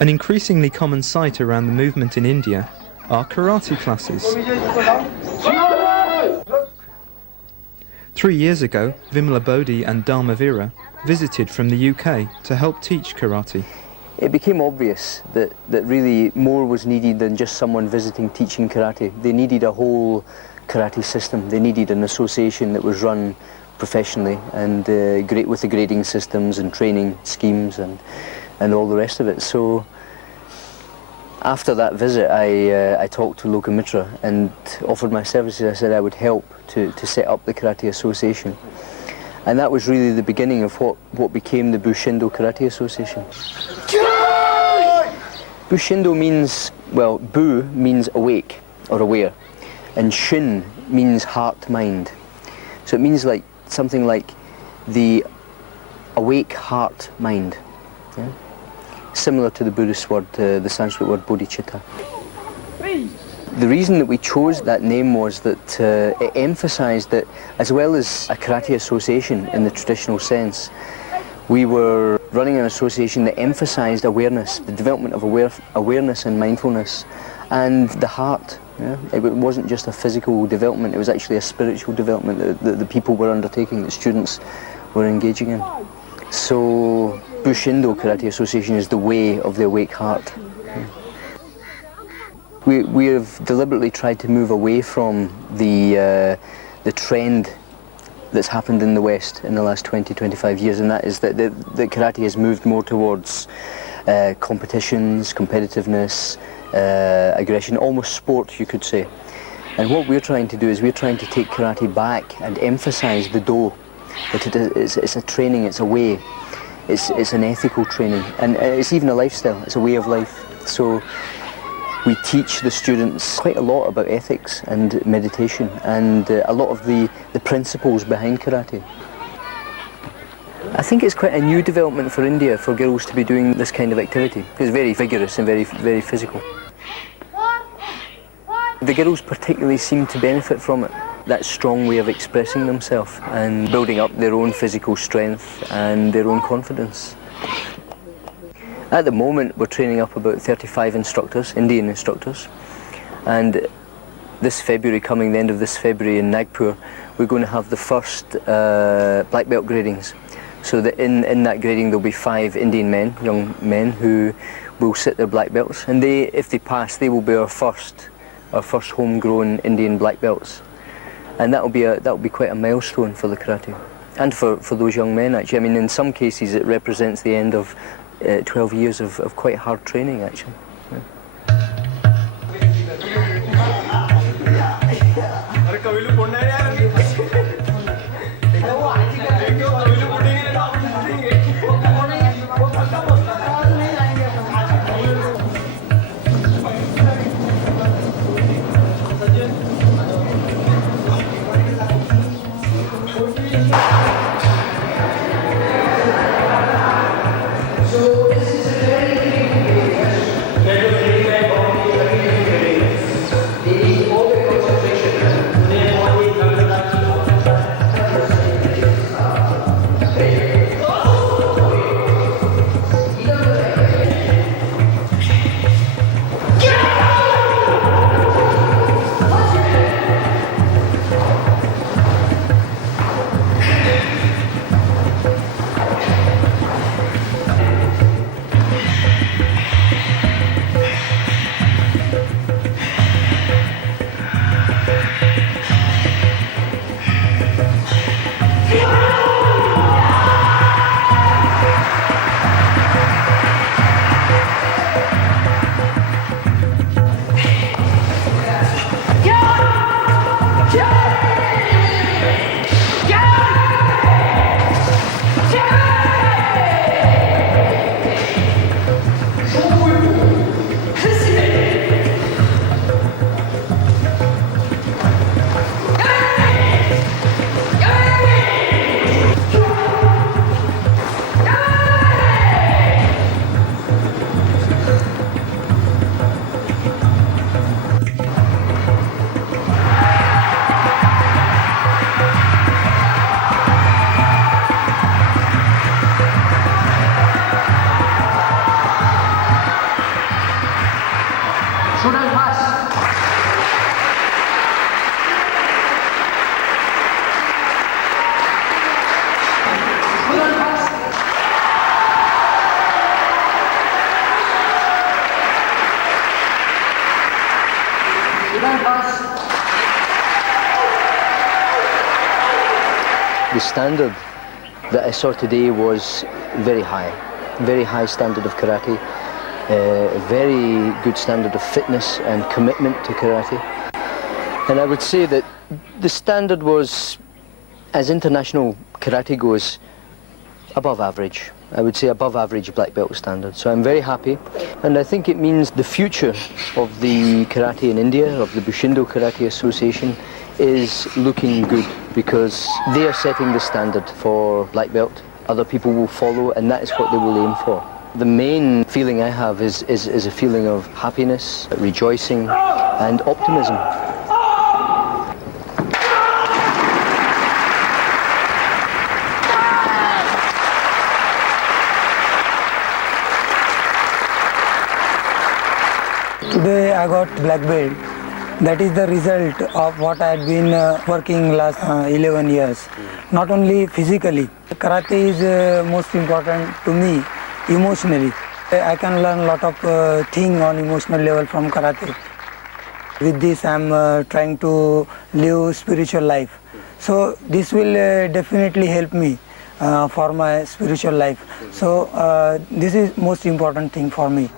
An increasingly common sight around the movement in India are karate classes. 3 years ago, Vimla Bodhi and Dharmavira visited from the UK to help teach karate. It became obvious that really more was needed than just someone visiting teaching karate. They needed a whole karate system. They needed an association that was run professionally and great with the grading systems and training schemes and all the rest of it. So after that visit, I talked to Lokamitra and offered my services. I said I would help to set up the Karate Association. And that was really the beginning of what became the Busshindo Karate Association. Busshindo means, well, Bu means awake or aware, and Shin means heart-mind. So it means like something like the awake heart-mind. Yeah? Similar to the Buddhist word, the Sanskrit word bodhicitta. The reason that we chose that name was that it emphasised that, as well as a karate association in the traditional sense, we were running an association that emphasised awareness, the development of awareness and mindfulness, and the heart. Yeah? It wasn't just a physical development, it was actually a spiritual development that the people were undertaking, that students were engaging in. So Busshindo Karate Association is the way of the awake heart. We have deliberately tried to move away from the trend that's happened in the West in the last 20-25 years, and that is that karate has moved more towards competitions, competitiveness, aggression, almost sport, you could say. And what we're trying to do is we're trying to take karate back and emphasise the do. It's a training, it's a way, it's an ethical training, and it's even a lifestyle, it's a way of life. So we teach the students quite a lot about ethics and meditation and a lot of the principles behind karate. I think it's quite a new development for India for girls to be doing this kind of activity. It's very vigorous and very, very physical. The girls particularly seem to benefit from it. That strong way of expressing themselves and building up their own physical strength and their own confidence. At the moment, we're training up about 35 instructors, Indian instructors, and this February, coming the end of this February in Nagpur, we're going to have the first black belt gradings. So that in that grading there'll be 5 Indian men, young men, who will sit their black belts, and if they pass, they will be our first homegrown Indian black belts. And that'll be quite a milestone for the karate, and for those young men actually. I mean, in some cases it represents the end of 12 years of quite hard training actually. Yeah. Student pass. Student pass. Student pass. The standard that I saw today was very high standard of karate, a very good standard of fitness and commitment to karate. And I would say that the standard was, as international karate goes, above average. I would say above average black belt standard. So I'm very happy, and I think it means the future of the karate in India, of the Busshindo Karate Association, is looking good, because they are setting the standard for black belt. Other people will follow, and that is what they will aim for. The main feeling I have is a feeling of happiness, rejoicing, and optimism. Today I got black belt. That is the result of what I had been working last 11 years. Not only physically, karate is most important to me emotionally. I can learn a lot of things on emotional level from karate. With this I am trying to live spiritual life. So this will definitely help me for my spiritual life. So this is most important thing for me.